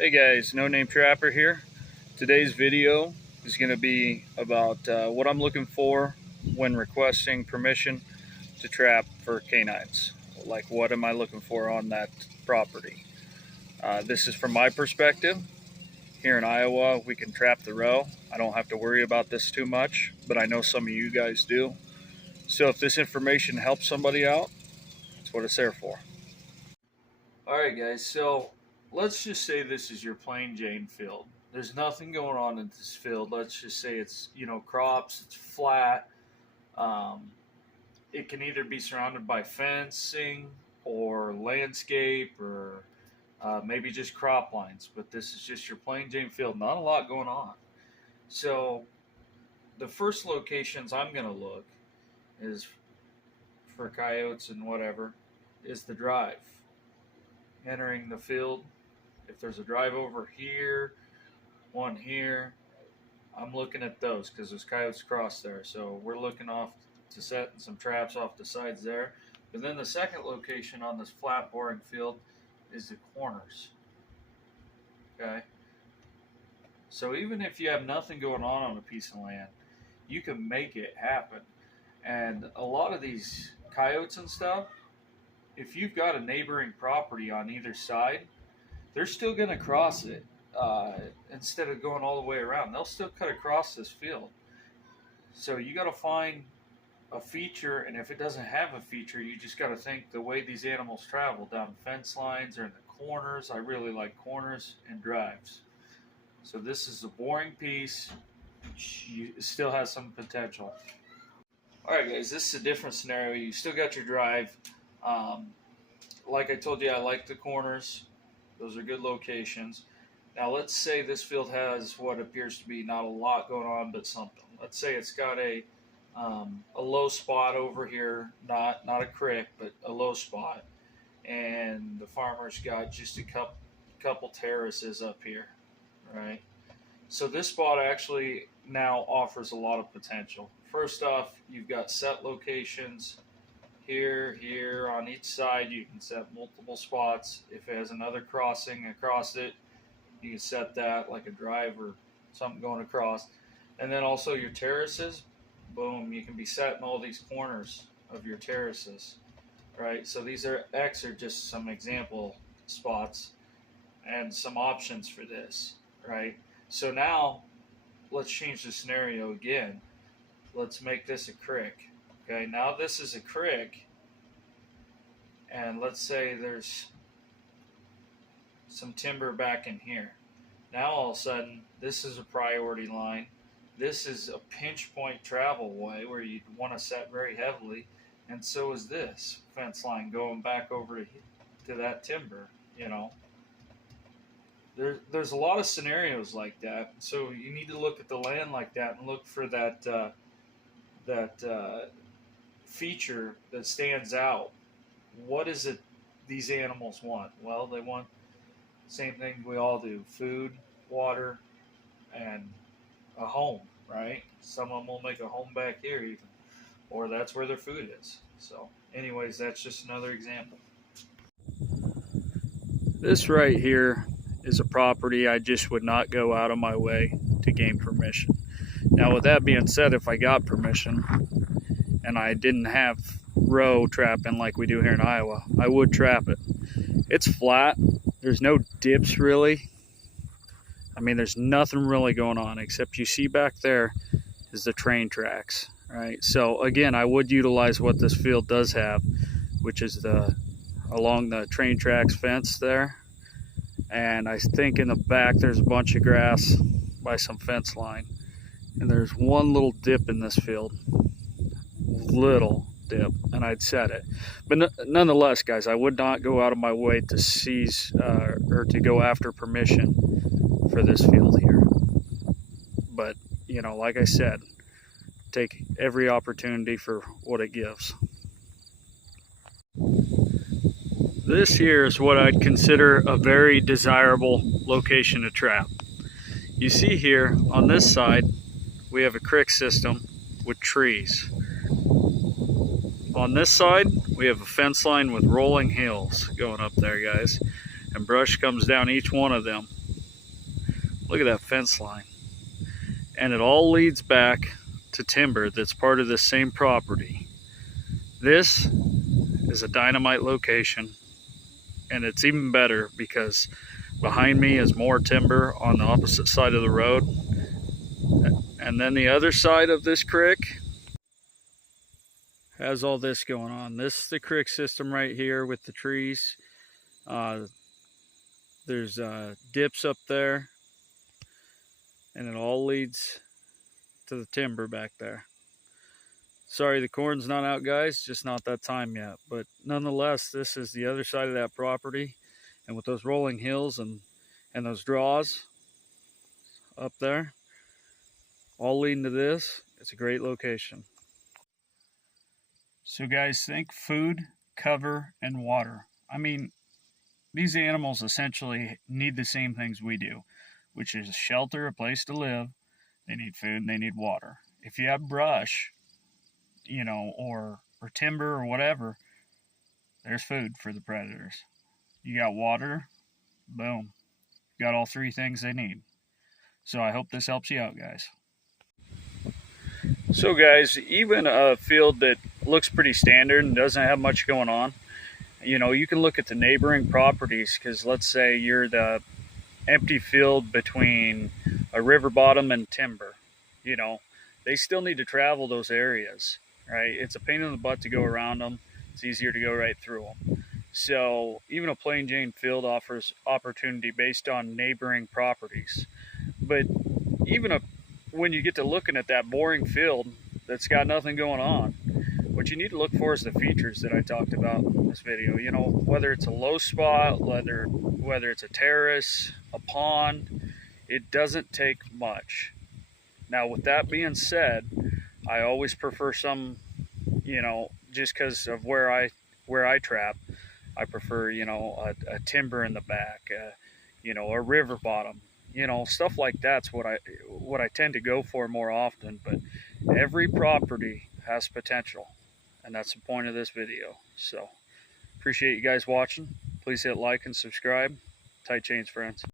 Hey guys, No Name Trapper here. Today's video is going to be about what I'm looking for when requesting permission to trap for canines. Like, what am I looking for on that property? This is from my perspective. Here in Iowa, we can trap the roe. I don't have to worry about this too much, but I know some of you guys do. So if this information helps somebody out, that's what it's there for. Alright guys, so let's just say this is your plain Jane field. There's nothing going on in this field. Let's just say it's, crops, it's flat. It can either be surrounded by fencing or landscape or maybe just crop lines, but this is just your plain Jane field. Not a lot going on. So the first locations I'm going to look is for coyotes and whatever is the drive. Entering the field, if there's a drive over here, one here, I'm looking at those because there's coyotes across there. So we're looking off to set some traps off the sides there. But then the second location on this flat boring field is the corners. Okay. So even if you have nothing going on a piece of land, you can make it happen. And a lot of these coyotes and stuff, if you've got a neighboring property on either side, they're still going to cross it. Instead of going all the way around, they'll still cut across this field. So you got to find a feature, and if it doesn't have a feature, you just got to think the way these animals travel down fence lines or in the corners. I really like corners and drives. So this is the boring piece. It still has some potential. Alright guys, this is a different scenario. You still got your drive. Like I told you, I like the corners. Those are good locations. Now let's say this field has what appears to be not a lot going on, but something. Let's say it's got a low spot over here, not a creek, but a low spot, and the farmer's got just a couple terraces up here, right? So this spot actually now offers a lot of potential. First off, you've got set locations. Here on each side, you can set multiple spots. If it has another crossing across it, you can set that like a drive or something going across. And then also your terraces, boom, you can be setting all these corners of your terraces, right? So these are just some example spots and some options for this, right? So now let's change the scenario again. Let's make this a creek. Okay, now this is a creek, and let's say there's some timber back in here. Now all of a sudden, this is a priority line. This is a pinch point travel way where you'd want to set very heavily, and so is this fence line going back over to that timber, There's a lot of scenarios like that, so you need to look at the land like that and look for that feature that stands out. What is it these animals want? Well, they want the same thing we all do: food, water, and a home, right? Some of them will make a home back here even, or that's where their food is. So anyways, that's just another example. This right here is a property I just would not go out of my way to gain permission. Now with that being said, if I got permission and I didn't have roe trapping like we do here in Iowa, I would trap it. It's flat. There's no dips really. I mean, there's nothing really going on except you see back there is the train tracks, right? So again, I would utilize what this field does have, which is along the train tracks fence there. And I think in the back there's a bunch of grass by some fence line. And there's one little dip in this field. Little dip, and I'd set it. But nonetheless, guys, I would not go out of my way to seize or to go after permission for this field here. But, like I said, take every opportunity for what it gives. This here is what I'd consider a very desirable location to trap. You see here on this side, we have a creek system with trees. On this side, we have a fence line with rolling hills going up there, guys. And brush comes down each one of them. Look at that fence line. And it all leads back to timber that's part of this same property. This is a dynamite location, and it's even better because behind me is more timber on the opposite side of the road. And then the other side of this creek has all this going on. This is the creek system right here with the trees. There's dips up there, and it all leads to the timber back there. Sorry the corn's not out, guys, just not that time yet. But nonetheless, this is the other side of that property, and with those rolling hills and those draws up there, all leading to this, it's a great location. So guys, think food, cover, and water. I mean, these animals essentially need the same things we do, which is shelter, a place to live. They need food and they need water. If you have brush, you know, or timber or whatever, there's food for the predators. You got water, boom. You got all three things they need. So I hope this helps you out, guys. So guys, even a field that looks pretty standard and doesn't have much going on, you know, you can look at the neighboring properties, because let's say you're the empty field between a river bottom and timber. You know, they still need to travel those areas, right? It's a pain in the butt to go around them. It's easier to go right through them. So even a plain Jane field offers opportunity based on neighboring properties. But even when you get to looking at that boring field that's got nothing going on, what you need to look for is the features that I talked about in this video. You know, whether it's a low spot, whether it's a terrace, a pond, it doesn't take much. Now, with that being said, I always prefer some, you know, just because of where I trap, I prefer, you know, a timber in the back, you know, a river bottom, you know, stuff like that's what I tend to go for more often. But every property has potential, and that's the point of this video. So appreciate you guys watching. Please hit like and subscribe. Tight chains, friends.